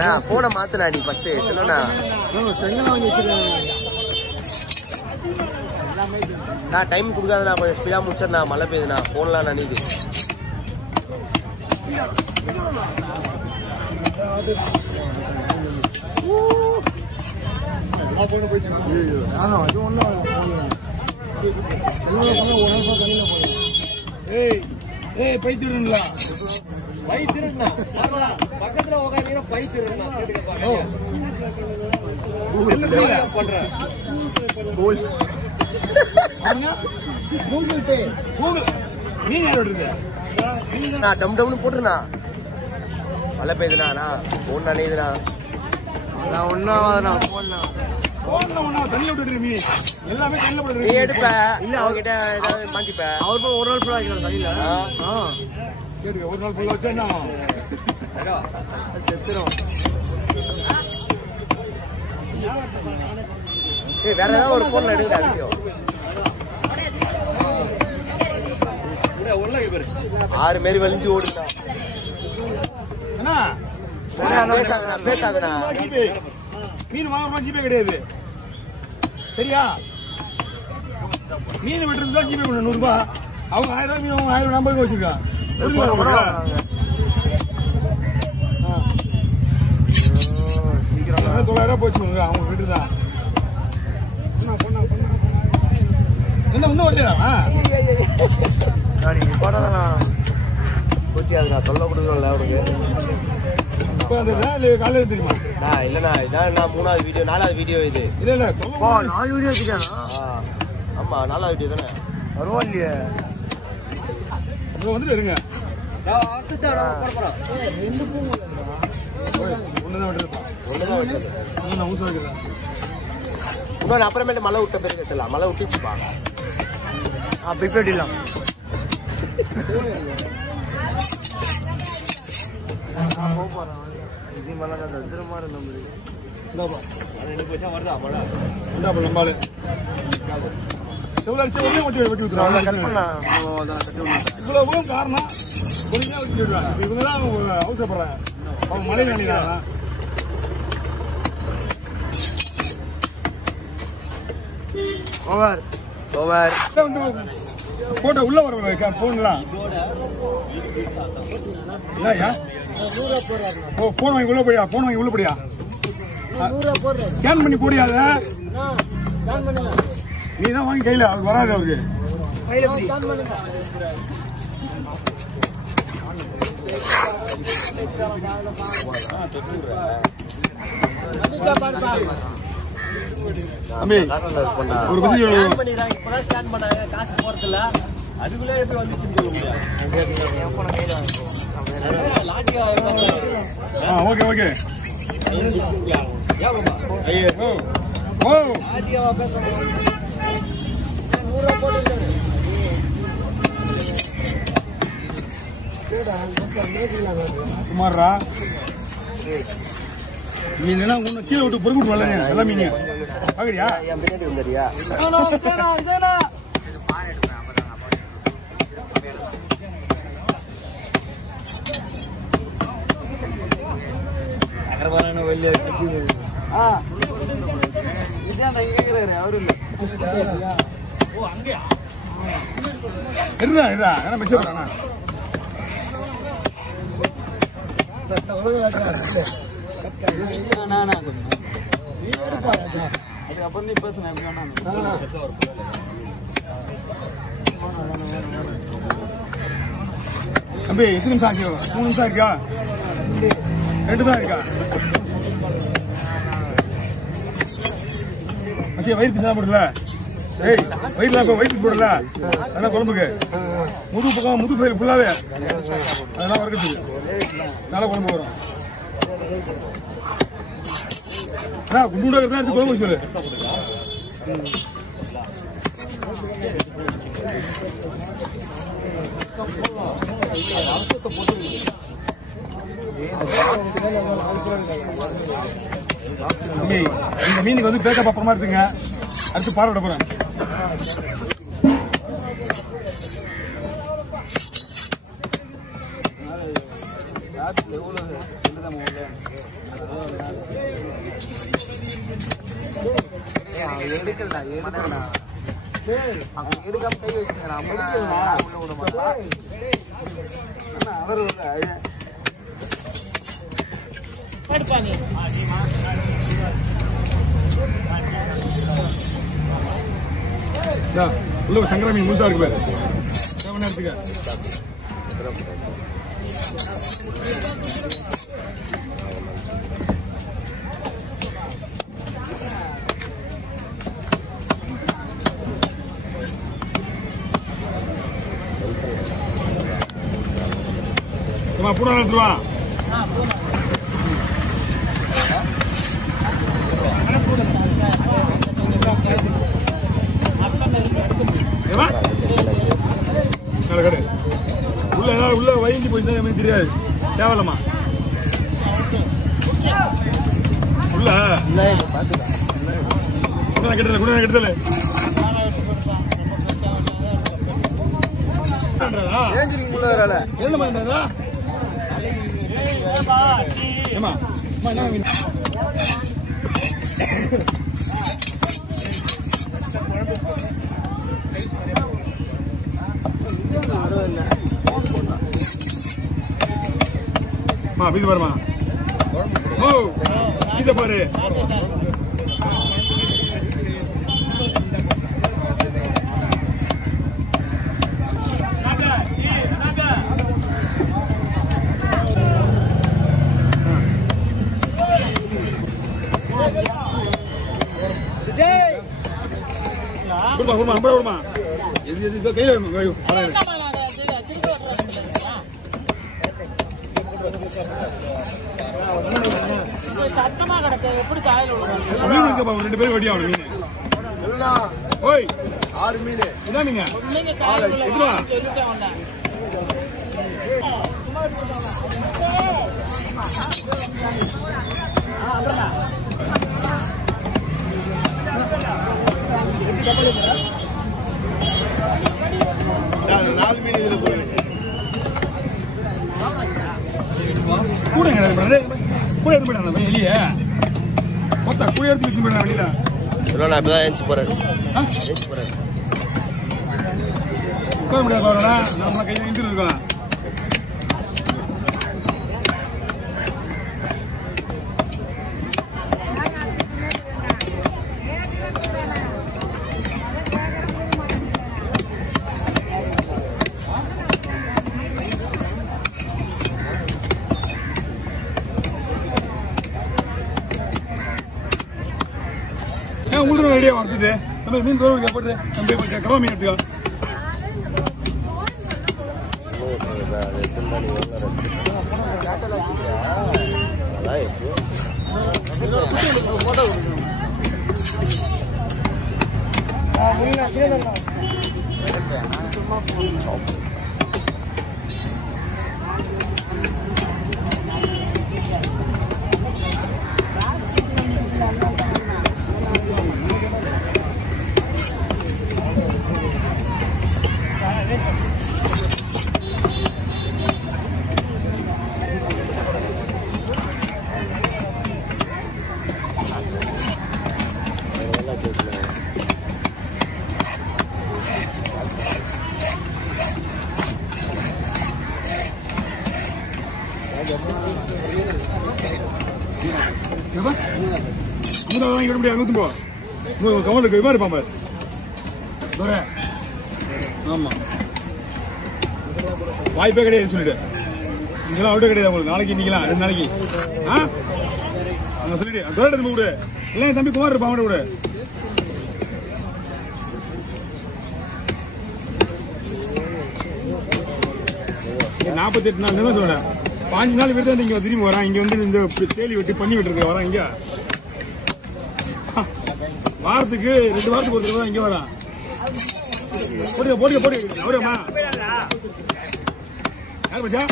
நான் போனை மாத்துனா நீ ஃபர்ஸ்ட் சொன்னா செங்கல் வாங்கி வச்சிருக்கேன். நான் டைம் கொடுக்காதுண்ணா, கொஞ்சம் ஸ்பீடா முடிச்சிடண்ணா. மழை பெய்யுதுண்ணா, போன்லாம் நனிது. அது ஒன்றும் பைத்திருங்களா பக்கத்துல உட்காந்தீங்கன்னா பைத்திருந்தா பண்றேன். கூகுள் பே கூகுள் நீங்க யாரோட நான் டம் டம்னு போட்டுருண்ணா. மழை பெய்யுதுண்ணா, போன் நனையுதுண்ணா. நான் ஒன்றாவதுண்ணா போன்ல ஒண்ணா தண்ணி விட்டுட்டு மீ எல்லாமே தண்ணி நீ விட்டுட்டு எடுப்ப இல்ல அவங்கிட்ட ஏதாவது மாத்திப்ப. அவர் போய் ஒரு நாள் ஃபுல்லாக வைக்கலாம் கையில். கேட்டுக்க ஒரு நாள் ஃபுல்லா வச்சா செத்துரும். வேற ஏதாவது ஒரு போன்ல எடுக்கடா வீடியோ. ஆறு மாரி வலிஞ்சு ஓடுதா. பேசாதுண்ணா. மீன் வாங்கணும் ஜிபே கிடையாது சரியா? மீன் வெட்டுறதுதான் ஜிபே பண்ண 100 ரூபாய். அவங்க 1000 ரூபாய் மீன் அவங்க 1000 நம்பருக்கு வச்சிருக்காங்க. சீக்கிரம் 900 போச்சு அவங்க விட்டுதான். என்ன இன்னும் வரலையா? நீங்க போனதுண்ணா போச்சு. அதுண்ணா தொல்லை கொடுக்கல அவனுக்கு. இப்போ அந்த காலையில் தெரியுமா? இல்லண்ணா, இதான் நான் 3வது வீடியோ 4வது வீடியோ இது. இல்ல இல்ல 4 வீடியோ வச்சுக்கானா? ஆமா 4வது வீடியோ தானே. பரவாயில்லையே. இப்போ வந்துட்டு இருங்க. இன்னொன்று அப்புறமேட்டு மழை விட்ட பிறகு எடுத்துலாம். மழை விட்டுச்சுப்பா. பிக் வெட்டிடலாம். இது மழை தான் தந்திரமா இருக்கு நம்மளுக்கு. இவ்வளவு காரணம் இவங்கதான் அவசரப்படுறாங்க. அவங்க மழை நினைக்கிறாங்க. ஓவர் ஓவர் போட்டோ உள்ள வர போன்லாம் போன் வாங்கி உள்ள போயா? போன் வாங்கி உள்ள போடியா? ஸ்கேன் பண்ணி போடியாத. நீ தான் வாங்கி கையில அது வராது அவருக்கு. ஒரு காசு போறதில்ல. அதுக்குள்ளே எப்படி வந்துச்சு? Okay okay. சுமாரா மீன் உன்னை கீழே விட்டு பொறுப்பு வரல. எல்லா மீனையும் பாக்குறியா? பின்னாடி வந்துறியா? அதுக்கப்புறம் நீ பேசுன எப்படி வேணா. தம்பி எத்தனை நிமிஷம் ஆச்சு? 3 நிமிஷம் இருக்கா? 2 தான் இருக்கா? மச்சி வயிறு பிசா போடல. ஏய் வயிறுல இப்ப வயிறு போடல. அதான் குழம்புக்கு முது பக்கம் முது சைடு ஃபுல்லாவே அதெல்லாம் வறுக்குது. நல்லா குழம்பு வரும். குண்டு எடுத்து குழம்பு சொல்லு. இந்த மீனுக்கு வந்து பேக்கப் அப்புறமா எடுத்துங்க. அடுத்து பாறை விட போறேன். சாப்பிட்டு எவ்வளோ ரெண்டுதான் மூணு எடுக்கல எடுக்கல எடுக்காம கை வச்சுக்கிறேன் உள்ள விட மாட்டேன் அவர் உள்ள சங்கரா மீன் முழுசா இருக்கு நேரத்துக்கு பூனா எடுத்துருவா உள்ள ஏதாவது உள்ள வயங்கி போயிருந்தா எனக்கு தெரியாது தேவலமா உள்ள கெட்டல கூட கெட்டல ஏமா இது வருமா ஓ இத பாரு குடுமா குடுமா இது கையில ரெண்டு பேரும் வெட்டி ஆகணும் மீன் ஓய் 6 மீன் என்ன நீங்க கூட கூட எடுத்து போயிட்டாங்க வெளியே மொத்த கூட எடுத்து வச்சு போயிட்டாங்க வெளியில நான் இப்பதான் ஏஞ்சி போறேன் உட்கார முடியாது நம்ம கையில் இன்ட்டு இருக்கோம் உங்களுக்கு ரெடியா வந்துட்டு நம்ம மீன் தோறு போட்டு நம்ம கடவா மீன் எடுத்துக்கலாம் வாய்ப்பே கிடையாது சொல்லிட்டு இதெல்லாம் அவுட்டே கிடையாது உங்களுக்கு நாளைக்கு இன்னைக்கலாம் 2 நாளைக்கு சொல்லிட்டு விடு இல்லை தம்பி குமார் இருப்பான் அவட விடு $48 நாள் சொல்றேன் 5 நாள் விட்டு இங்க திரும்பி வரான் இங்க வந்து இந்த தேலி வெட்டி பண்ணி விட்டுருக்கு வரான் இங்க வாரத்துக்கு 2 வாரத்துக்கு ஒரு தடவை இங்க வரான் போடுங்க அவரம்மா யார் பச்சா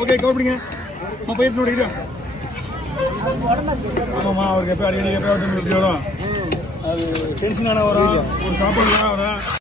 ஓகே கவனிங்க போயிட்டு நோடிக்கிட்டு ஆமாம்மா அவருக்கு எப்போ அடிக்கடி எப்போ வரும் அது டென்ஷனான வரும் ஒரு சாப்பாடு வரும்